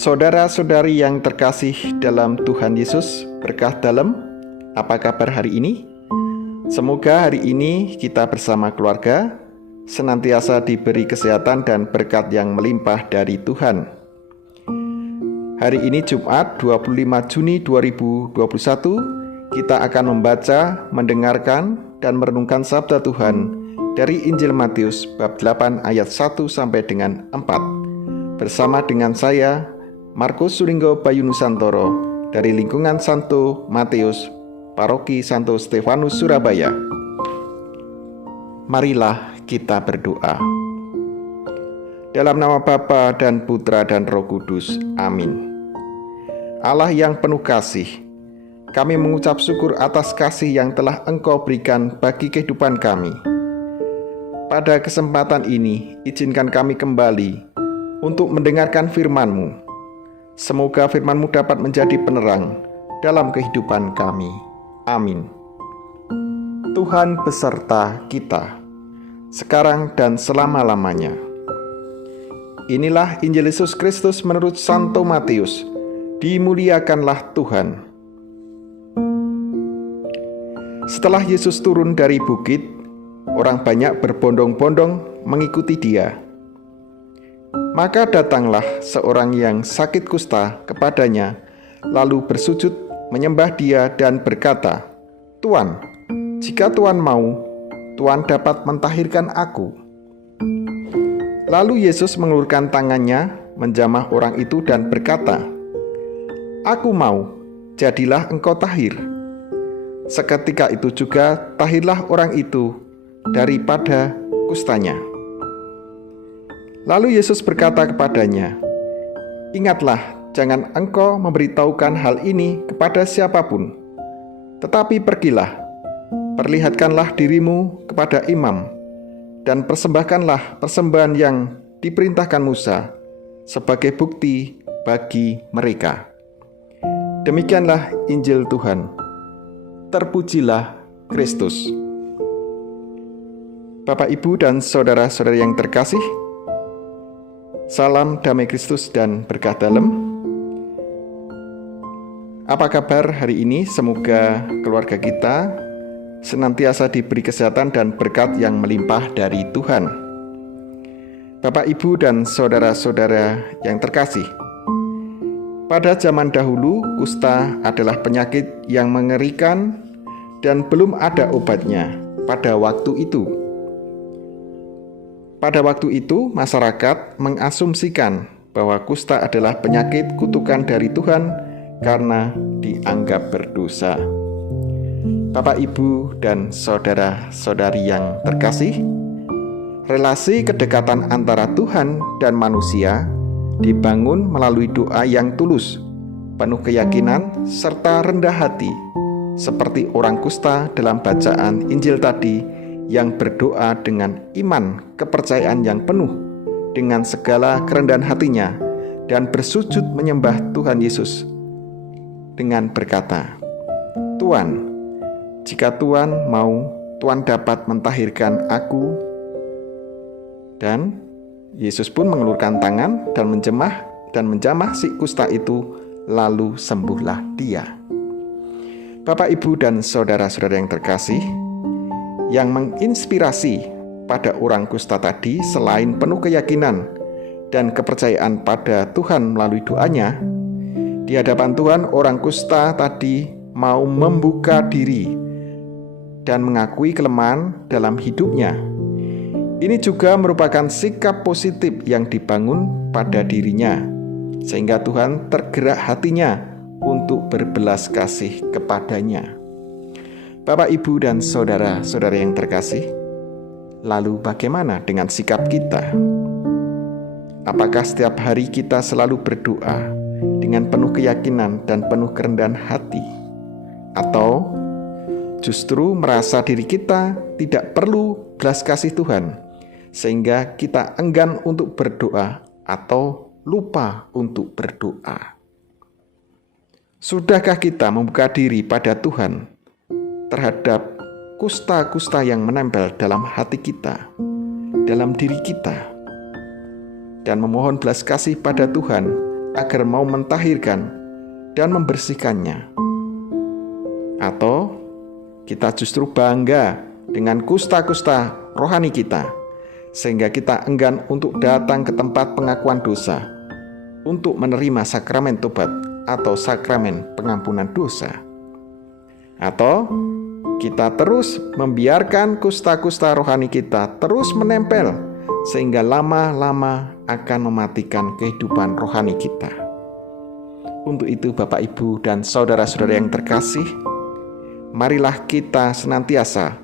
Saudara-saudari yang terkasih dalam Tuhan Yesus, berkah dalam, apa kabar hari ini? Semoga hari ini kita bersama keluarga senantiasa diberi kesehatan dan berkat yang melimpah dari Tuhan. Hari ini Jumat 25 Juni 2021, kita akan membaca, mendengarkan, dan merenungkan sabda Tuhan dari Injil Matius bab 8 ayat 1 sampai dengan 4. Bersama dengan saya, Markus Sulinggo Bayu Nusantoro dari lingkungan Santo Matius, Paroki Santo Stefanus Surabaya. Marilah kita berdoa. Dalam nama Bapa dan Putra dan Roh Kudus. Amin. Allah yang penuh kasih, kami mengucap syukur atas kasih yang telah Engkau berikan bagi kehidupan kami. Pada kesempatan ini, izinkan kami kembali untuk mendengarkan firman-Mu. Semoga firman-Mu dapat menjadi penerang dalam kehidupan kami. Amin. Tuhan beserta kita, sekarang dan selama-lamanya. Inilah Injil Yesus Kristus menurut Santo Matius. Dimuliakanlah Tuhan. Setelah Yesus turun dari bukit, orang banyak berbondong-bondong mengikuti Dia. Maka datanglah seorang yang sakit kusta kepadanya, lalu bersujud menyembah Dia dan berkata, "Tuan, jika Tuan mau, Tuan dapat mentahirkan aku." Lalu Yesus mengulurkan tangannya, menjamah orang itu dan berkata, "Aku mau, jadilah engkau tahir." Seketika itu juga tahirlah orang itu daripada kustanya. Lalu Yesus berkata kepadanya, "Ingatlah, jangan engkau memberitahukan hal ini kepada siapapun, tetapi pergilah, perlihatkanlah dirimu kepada imam, dan persembahkanlah persembahan yang diperintahkan Musa sebagai bukti bagi mereka." Demikianlah Injil Tuhan. Terpujilah Kristus. Bapak, Ibu, dan saudara-saudari yang terkasih, salam damai Kristus dan berkah dalam. Apa kabar hari ini? Semoga keluarga kita senantiasa diberi kesehatan dan berkat yang melimpah dari Tuhan. Bapak, Ibu, dan saudara-saudara yang terkasih, pada zaman dahulu, kusta adalah penyakit yang mengerikan dan belum ada obatnya pada waktu itu. Pada waktu itu, masyarakat mengasumsikan bahwa kusta adalah penyakit kutukan dari Tuhan karena dianggap berdosa. Bapak, Ibu, dan saudara-saudari yang terkasih, relasi kedekatan antara Tuhan dan manusia dibangun melalui doa yang tulus, penuh keyakinan, serta rendah hati, seperti orang kusta dalam bacaan Injil tadi yang berdoa dengan iman, kepercayaan yang penuh, dengan segala kerendahan hatinya, dan bersujud menyembah Tuhan Yesus dengan berkata, "Tuan, jika Tuan mau, Tuan dapat mentahirkan aku." Dan Yesus pun mengulurkan tangan dan menjamah si kusta itu, lalu sembuhlah dia. Bapak, Ibu, dan saudara-saudara yang terkasih, yang menginspirasi pada orang kusta tadi selain penuh keyakinan dan kepercayaan pada Tuhan melalui doanya, di hadapan Tuhan orang kusta tadi mau membuka diri dan mengakui kelemahan dalam hidupnya. Ini juga merupakan sikap positif yang dibangun pada dirinya, sehingga Tuhan tergerak hatinya untuk berbelas kasih kepadanya. Bapak, Ibu, dan saudara-saudara yang terkasih, lalu bagaimana dengan sikap kita? Apakah setiap hari kita selalu berdoa dengan penuh keyakinan dan penuh kerendahan hati? Atau justru merasa diri kita tidak perlu belas kasih Tuhan, sehingga kita enggan untuk berdoa atau lupa untuk berdoa? Sudahkah kita membuka diri pada Tuhan terhadap kusta-kusta yang menempel dalam hati kita, dalam diri kita, dan memohon belas kasih pada Tuhan agar mau mentahirkan dan membersihkannya. Atau kita justru bangga dengan kusta-kusta rohani kita, sehingga kita enggan untuk datang ke tempat pengakuan dosa untuk menerima sakramen tobat atau sakramen pengampunan dosa. Atau kita terus membiarkan kusta-kusta rohani kita terus menempel, sehingga lama-lama akan mematikan kehidupan rohani kita. Untuk itu Bapak, Ibu, dan saudara-saudara yang terkasih, marilah kita senantiasa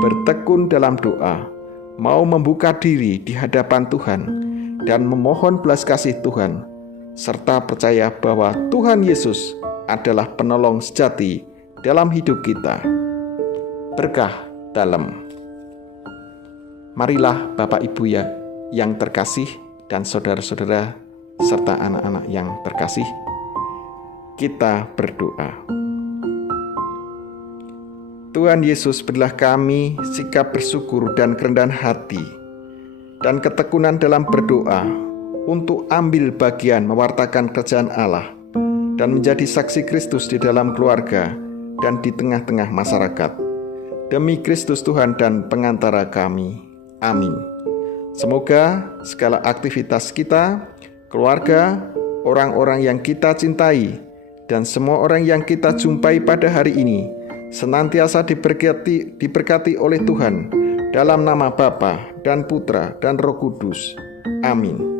bertekun dalam doa, mau membuka diri di hadapan Tuhan dan memohon belas kasih Tuhan, serta percaya bahwa Tuhan Yesus adalah penolong sejati dalam hidup kita. Berkah dalam. Marilah Bapak Ibu ya yang terkasih dan saudara-saudara serta anak-anak yang terkasih, kita berdoa. Tuhan Yesus, berilah kami sikap bersyukur dan kerendahan hati dan ketekunan dalam berdoa untuk ambil bagian mewartakan kerajaan Allah dan menjadi saksi Kristus di dalam keluarga dan di tengah-tengah masyarakat. Demi Kristus Tuhan dan pengantara kami. Amin. Semoga segala aktivitas kita, keluarga, orang-orang yang kita cintai, dan semua orang yang kita jumpai pada hari ini senantiasa diberkati oleh Tuhan dalam nama Bapa dan Putra dan Roh Kudus. Amin.